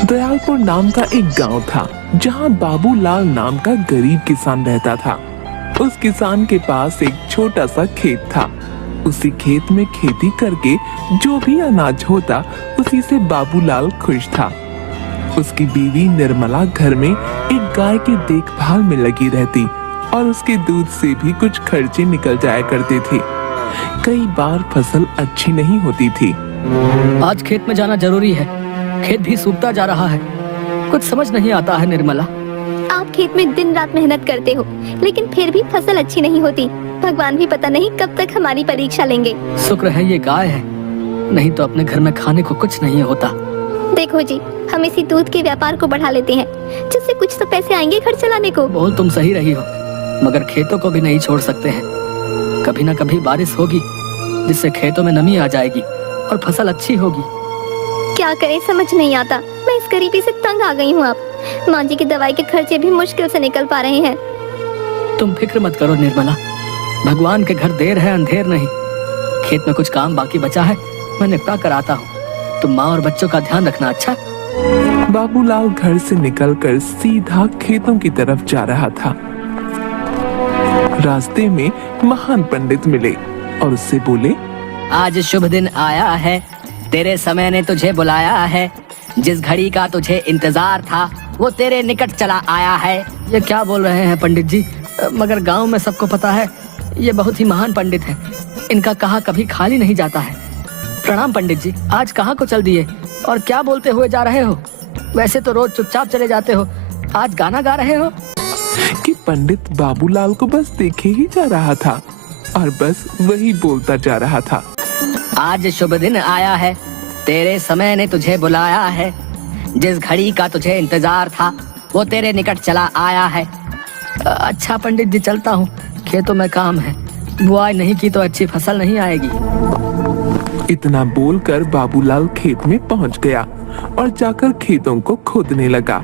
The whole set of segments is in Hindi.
दयालपुर नाम का एक गांव था जहां बाबूलाल नाम का गरीब किसान रहता था। उस किसान के पास एक छोटा सा खेत था। उसी खेत में खेती करके जो भी अनाज होता उसी से बाबूलाल खुश था। उसकी बीवी निर्मला घर में एक गाय की देखभाल में लगी रहती और उसके दूध से भी कुछ खर्चे निकल जाया करते थे। कई बार फसल अच्छी नहीं होती थी। आज खेत में जाना जरूरी है, खेत भी सूखता जा रहा है। कुछ समझ नहीं आता है निर्मला। आप खेत में दिन रात मेहनत करते हो लेकिन फिर भी फसल अच्छी नहीं होती। भगवान भी पता नहीं कब तक हमारी परीक्षा लेंगे। शुक्र है ये गाय है, नहीं तो अपने घर में खाने को कुछ नहीं होता। देखो जी, हम इसी दूध के व्यापार को बढ़ा लेते हैं जिससे कुछ तो पैसे आएंगे घर चलाने को। बोल तुम सही रही हो, मगर खेतों को भी नहीं छोड़ सकते हैं। कभी न कभी बारिश होगी जिससे खेतों में नमी आ जाएगी और फसल अच्छी होगी। क्या करें समझ नहीं आता। मैं इस गरीबी से तंग आ गई हूँ। अब माँ जी की दवाई के खर्चे भी मुश्किल से निकल पा रहे हैं। तुम फिक्र मत करो निर्मला, भगवान के घर देर है अंधेर नहीं। खेत में कुछ काम बाकी बचा है, मैं निपटा कर आता हूँ। तुम माँ और बच्चों का ध्यान रखना। अच्छा। बाबूलाल घर से निकलकर सीधा खेतों की तरफ जा रहा था। रास्ते में महान पंडित मिले और उससे बोले, आज शुभ दिन आया है, तेरे समय ने तुझे बुलाया है। जिस घड़ी का तुझे इंतजार था वो तेरे निकट चला आया है। ये क्या बोल रहे हैं पंडित जी? मगर गांव में सबको पता है ये बहुत ही महान पंडित है। इनका कहा कभी खाली नहीं जाता है। प्रणाम पंडित जी, आज कहाँ को चल दिए और क्या बोलते हुए जा रहे हो? वैसे तो रोज चुपचाप चले जाते हो, आज गाना गा रहे हो? कि पंडित बाबूलाल को बस देखे ही जा रहा था और बस वही बोलता जा रहा था। आज शुभ दिन आया है, तेरे समय ने तुझे बुलाया है। जिस घड़ी का तुझे इंतजार था वो तेरे निकट चला आया है। अच्छा पंडित जी, चलता हूँ, खेतों में काम है। बुआई नहीं की तो अच्छी फसल नहीं आएगी। इतना बोलकर बाबूलाल खेत में पहुंच गया और जाकर खेतों को खोदने लगा।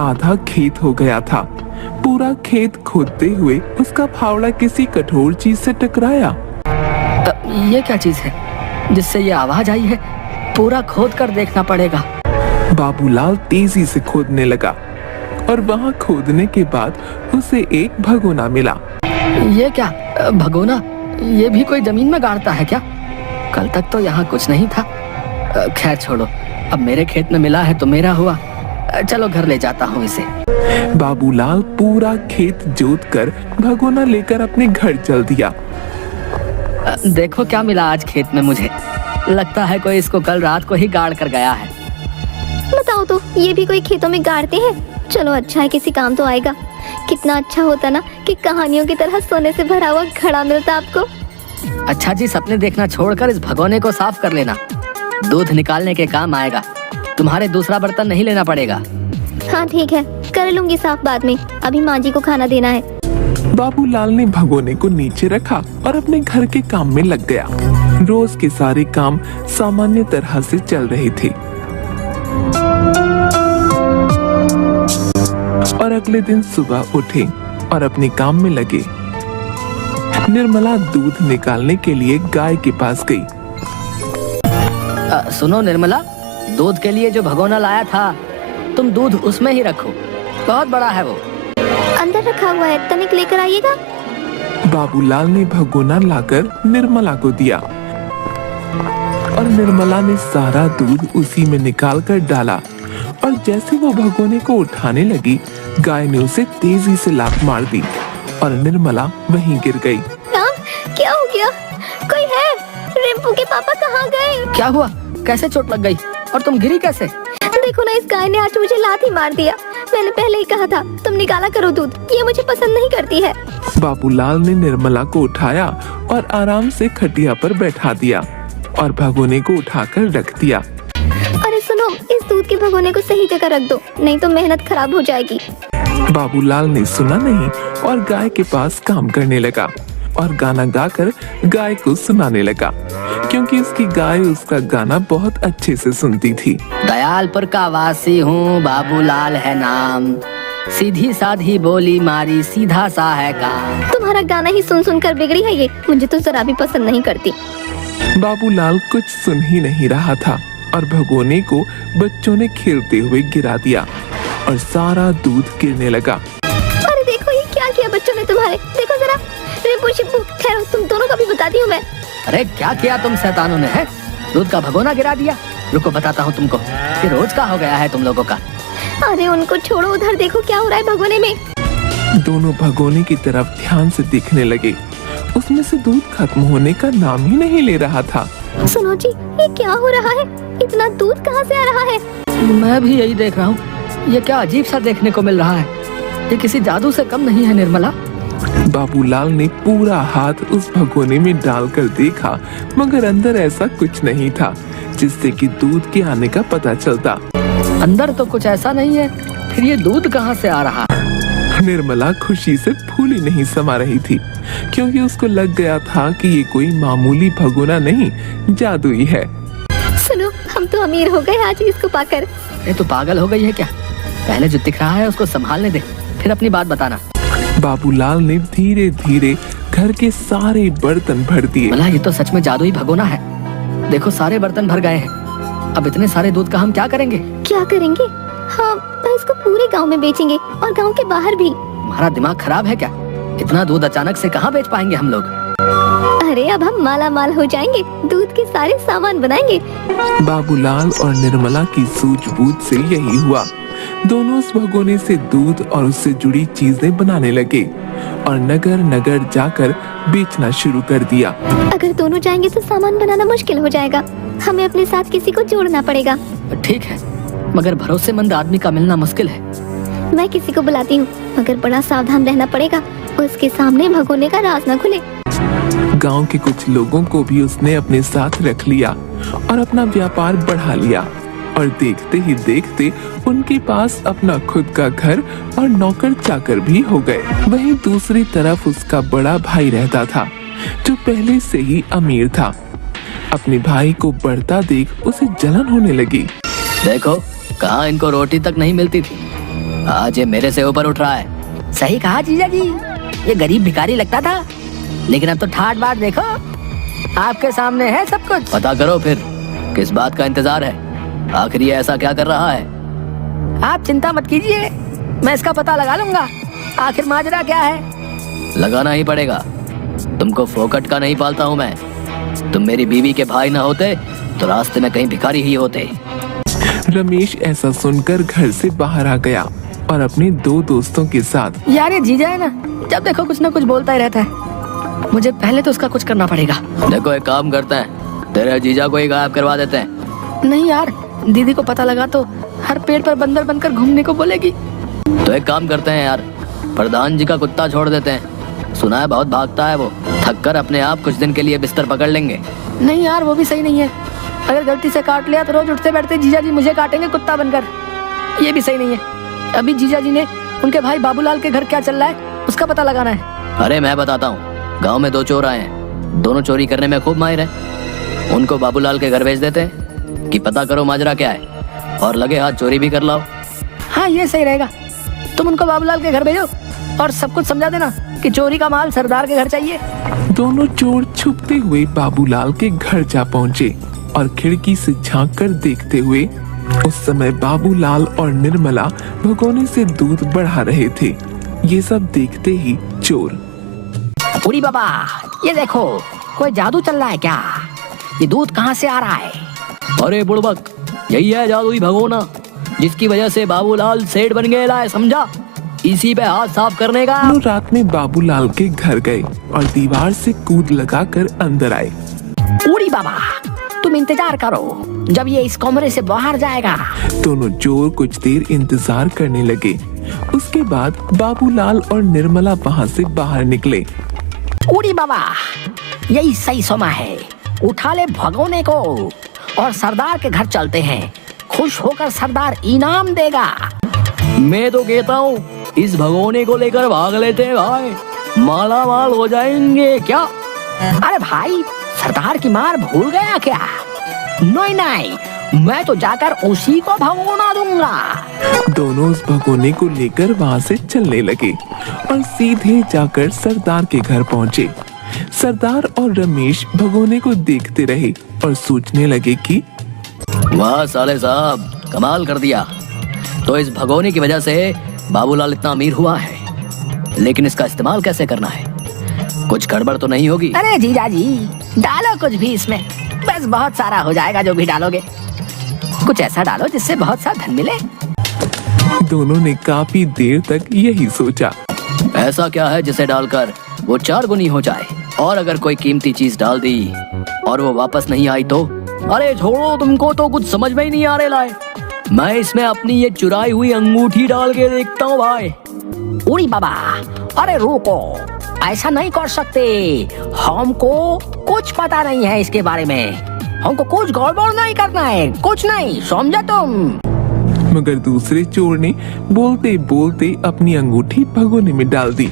आधा खेत हो गया था। पूरा खेत खोदते हुए उसका फावड़ा किसी कठोर चीज से टकराया। ये क्या चीज है जिससे ये आवाज आई है? पूरा खोद कर देखना पड़ेगा। बाबूलाल तेजी से खोदने लगा और वहाँ खोदने के बाद उसे एक भगोना मिला। ये क्या भगोना? ये भी कोई जमीन में गाड़ता है क्या? कल तक तो यहाँ कुछ नहीं था। खैर छोड़ो, अब मेरे खेत में मिला है तो मेरा हुआ। चलो घर ले जाता हूँ इसे। बाबूलाल पूरा खेत जोतकर भगोना लेकर अपने घर चल दिया। देखो क्या मिला आज खेत में मुझे। लगता है कोई इसको कल रात को ही गाड़ कर गया है। बताओ तो, ये भी कोई खेतों में गाड़ते हैं? चलो अच्छा है, किसी काम तो आएगा। कितना अच्छा होता ना कि कहानियों की तरह सोने से भरा हुआ घड़ा मिलता आपको। अच्छा जी, सपने देखना छोड़कर इस भगोने को साफ कर लेना, दूध निकालने के काम आएगा। तुम्हारे दूसरा बर्तन नहीं लेना पड़ेगा। हाँ ठीक है, कर लूंगी साफ बाद में। अभी माँ जी को खाना देना है। बाबूलाल ने भगोने को नीचे रखा और अपने घर के काम में लग गया। रोज के सारे काम सामान्य तरह से चल रहे थे और अगले दिन सुबह उठे और अपने काम में लगे। निर्मला दूध निकालने के लिए गाय के पास गई। सुनो निर्मला, दूध के लिए जो भगोना लाया था तुम दूध उसमें ही रखो, बहुत बड़ा है वो। अंदर रखा हुआ है, तनिक लेकर आइएगा। बाबूलाल ने भगोना लाकर निर्मला को दिया और निर्मला ने सारा दूध उसी में निकाल कर डाला और जैसे वो भगोने को उठाने लगी, गाय ने उसे तेजी से लात मार दी और निर्मला वहीं गिर गई। क्या हो गया? कोई है? रिंपू के पापा कहाँ गए? क्या हुआ? कैसे चोट लग गई और तुम गिरी कैसे? देखो ना, इस गाय ने आज मुझे लात ही मार दिया। मैंने पहले ही कहा था तुम निकाला करो दूध, ये मुझे पसंद नहीं करती है। बाबूलाल ने निर्मला को उठाया और आराम से खटिया पर बैठा दिया और भगोने को उठाकर रख दिया। अरे सुनो, इस दूध के भगोने को सही जगह रख दो, नहीं तो मेहनत खराब हो जाएगी। बाबूलाल ने सुना नहीं और गाय के पास काम करने लगा और गाना गाकर गाय को सुनाने लगा, क्योंकि उसकी गाय उसका गाना बहुत अच्छे से सुनती थी। दयालपुर का वासी हूँ, बाबूलाल है नाम, सीधी साधी बोली मारी, सीधा सा है काम। तुम्हारा गाना ही सुन सुन कर बिगड़ी है ये, मुझे तो जरा भी पसंद नहीं करती। बाबूलाल कुछ सुन ही नहीं रहा था और भगोने को बच्चों ने खेलते हुए गिरा दिया और सारा दूध गिरने लगा। अरे देखो ये क्या किया बच्चों ने तुम्हारे, देखो जरा। रिपू शिपू, खैर तुम दोनों का भी बताती हूँ मैं। अरे क्या किया तुम शैतानों ने, है? दूध का भगोना गिरा दिया। रुको बताता हूँ तुमको, ये रोज का हो गया है तुम लोगों का। अरे उनको छोड़ो, उधर देखो क्या हो रहा है भगोने में। दोनों भगोने की तरफ ध्यान से देखने लगे। उसमें से दूध खत्म होने का नाम ही नहीं ले रहा था। सुनो जी, ये क्या हो रहा है? इतना दूध कहाँ से आ रहा है? मैं भी यही देख रहा हूँ, ये क्या अजीब सा देखने को मिल रहा है। ये किसी जादू से कम नहीं है निर्मला। बाबूलाल ने पूरा हाथ उस भगोने में डालकर देखा, मगर अंदर ऐसा कुछ नहीं था जिससे कि दूध के आने का पता चलता। अंदर तो कुछ ऐसा नहीं है, फिर ये दूध कहाँ से आ रहा है? निर्मला खुशी से फूली नहीं समा रही थी, क्योंकि उसको लग गया था कि ये कोई मामूली भगोना नहीं, जादुई है। सुनो, हम तो अमीर हो गए आज इसको पाकर। ये तो पागल हो गई है क्या? पहले जो दिख रहा है उसको संभालने दे, फिर अपनी बात बताना। बाबूलाल ने धीरे धीरे घर के सारे बर्तन भर दिए। भला ये तो सच में जादुई भगोना है। देखो सारे बर्तन भर गए हैं। अब इतने सारे दूध का हम क्या करेंगे? क्या करेंगे? हाँ, इसको पूरे गांव में बेचेंगे और गांव के बाहर भी। हमारा दिमाग खराब है क्या? इतना दूध अचानक से कहाँ बेच पाएंगे हम लोग? अरे अब हम माला माल हो जाएंगे, दूध के सारे सामान बनाएंगे। बाबूलाल और निर्मला की सूझबूझ से यही हुआ। दोनों उस भगोने से दूध और उससे जुड़ी चीजें बनाने लगे और नगर नगर जाकर बेचना शुरू कर दिया। अगर दोनों जाएंगे तो सामान बनाना मुश्किल हो जाएगा, हमें अपने साथ किसी को जोड़ना पड़ेगा। ठीक है, मगर भरोसेमंद आदमी का मिलना मुश्किल है। मैं किसी को बुलाती हूँ, मगर बड़ा सावधान रहना पड़ेगा, उसके सामने भगोने का राज न खुले। गांव के कुछ लोगों को भी उसने अपने साथ रख लिया और अपना व्यापार बढ़ा लिया और देखते ही देखते उनके पास अपना खुद का घर और नौकर चाकर भी हो गए। वहीं दूसरी तरफ उसका बड़ा भाई रहता था, जो पहले से ही अमीर था। अपने भाई को बढ़ता देख उसे जलन होने लगी। देखो, कहाँ इनको रोटी तक नहीं मिलती थी, आज ये मेरे से ऊपर उठ रहा है। सही कहा जीजा जी, ये गरीब भिखारी लगता था, लेकिन अब तो ठाट बाट देखो, आपके सामने है सब कुछ। पता करो फिर किस बात का इंतजार है, आखिर ये ऐसा क्या कर रहा है? आप चिंता मत कीजिए, मैं इसका पता लगा लूंगा, आखिर माजरा क्या है। लगाना ही पड़ेगा, तुमको फोकट का नहीं पालता हूँ मैं। तुम मेरी बीवी के भाई ना होते तो रास्ते में कहीं भिखारी ही होते। रमेश ऐसा सुनकर घर से बाहर आ गया और अपने दो दोस्तों के साथ। यार ये जीजा है ना, जब देखो कुछ ना कुछ बोलता ही रहता है, मुझे पहले तो उसका कुछ करना पड़ेगा। देखो एक काम करते हैं, तेरे जीजा को ही गायब करवा देते हैं। नहीं यार, दीदी को पता लगा तो हर पेड़ पर बंदर बनकर घूमने को बोलेगी। तो एक काम करते हैं यार, प्रधान जी का कुत्ता छोड़ देते हैं, सुना है बहुत भागता है वो, थक कर अपने आप कुछ दिन के लिए बिस्तर पकड़ लेंगे। नहीं यार, वो भी सही नहीं है, अगर गलती से काट लिया तो रोज उठते बैठते जीजा जी मुझे काटेंगे कुत्ता बनकर, ये भी सही नहीं है। अभी जीजा जी ने उनके भाई बाबूलाल के घर क्या चल रहा है उसका पता लगाना है। अरे मैं बताता हूँ, गांव में दो चोर आए हैं, दोनों चोरी करने में खूब माहिर हैं। उनको बाबूलाल के घर भेज देते हैं कि पता करो माजरा क्या है, और लगे हाथ चोरी भी कर लाओ। हाँ ये सही रहेगा, तुम उनको बाबूलाल के घर भेजो और सब कुछ समझा देना कि चोरी का माल सरदार के घर चाहिए। दोनों चोर छुपते हुए बाबूलाल के घर जा पहुँचे और खिड़की से झांक कर देखते हुए उस समय बाबूलाल और निर्मला भगोने से दूध बढ़ा रहे थे। ये सब देखते ही चोर, बूढ़ी बाबा ये देखो, कोई जादू चल रहा है क्या? ये दूध कहाँ से आ रहा है? अरे बुड़बक, यही है जादुई भगोना, जिसकी वजह से बाबूलाल सेठ बन गया है, समझा? इसी पे हाथ साफ करने का। रात में बाबूलाल के घर गए और दीवार से कूद लगाकर अंदर आए। बूढ़ी बाबा तुम इंतजार करो, जब ये इस कमरे से बाहर जाएगा। दोनों चोर कुछ देर इंतजार करने लगे। उसके बाद बाबूलाल और निर्मला वहाँ से बाहर निकले। बूढ़ी बाबा यही सही समय है, उठा ले भगोने को और सरदार के घर चलते हैं, खुश होकर सरदार इनाम देगा। मैं तो कहता हूँ इस भगोने को लेकर भाग लेते हैं भाई, माला माल हो जाएंगे क्या? अरे भाई सरदार की मार भूल गया क्या? नहीं नहीं, मैं तो जाकर उसी को भगोना दूंगा। दोनों उस भगोने को लेकर वहाँ से चलने लगे और सीधे जाकर सरदार के घर पहुँचे। सरदार और रमेश भगोने को देखते रहे और सोचने लगे कि वाह साले साहब, कमाल कर दिया। तो इस भगोने की वजह से बाबूलाल इतना अमीर हुआ है, लेकिन इसका इस्तेमाल कैसे करना है? कुछ गड़बड़ तो नहीं होगी? अरे जीजा जी, डालो कुछ भी इसमें, बस बहुत सारा हो जाएगा जो भी डालोगे। कुछ ऐसा डालो जिससे बहुत सा धन मिले। दोनों ने काफी देर तक यही सोचा। ऐसा क्या है जिसे डालकर वो 4 गुनी हो जाए? और अगर कोई कीमती चीज डाल दी और वो वापस नहीं आई तो? अरे छोड़ो, तुमको तो कुछ समझ में ही नहीं आ रहा लाए। मैं इसमें अपनी ये चुराई हुई अंगूठी डाल के देखता हूँ भाई। उड़ी बाबा, अरे रुको, ऐसा नहीं कर सकते। हमको कुछ पता नहीं है इसके बारे में, हमको कुछ गड़बड़ नहीं करना है, कुछ नहीं, समझा तुम? मगर दूसरे चोर ने बोलते बोलते अपनी अंगूठी भगोने में डाल दी।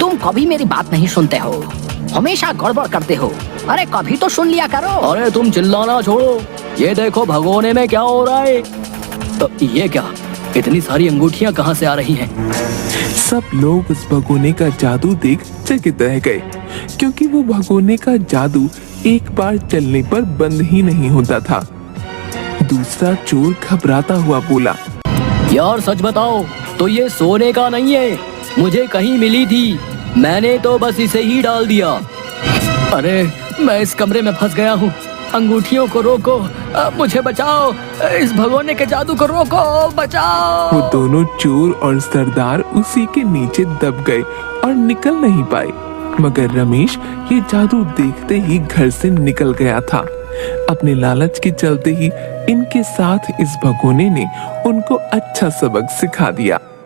तुम कभी मेरी बात नहीं सुनते हो, हमेशा गड़बड़ करते हो। अरे कभी तो सुन लिया करो। अरे तुम चिल्लाना छोड़ो, ये देखो भगोने में क्या हो रहा है। तो ये क्या, इतनी सारी अंगूठियाँ कहाँ से आ रही हैं? सब लोग उस भगोने का जादू देख चकित रह गए, क्योंकि वो भगोने का जादू एक बार चलने पर बंद ही नहीं होता था। दूसरा चोर घबराता हुआ बोला, यार सच बताओ, तो ये सोने का नहीं है, मुझे कहीं मिली थी, मैंने तो बस इसे ही डाल दिया। अरे मैं इस कमरे में फंस गया हूँ, अंगूठियों को रोको, मुझे बचाओ, इस भगोने के जादू को रोको, बचाओ। वो दोनों चोर और सरदार उसी के नीचे दब गए और निकल नहीं पाए। मगर रमेश ये जादू देखते ही घर से निकल गया था। अपने लालच के चलते ही इनके साथ इस भगोने ने उनको अच्छा सबक सिखा दिया।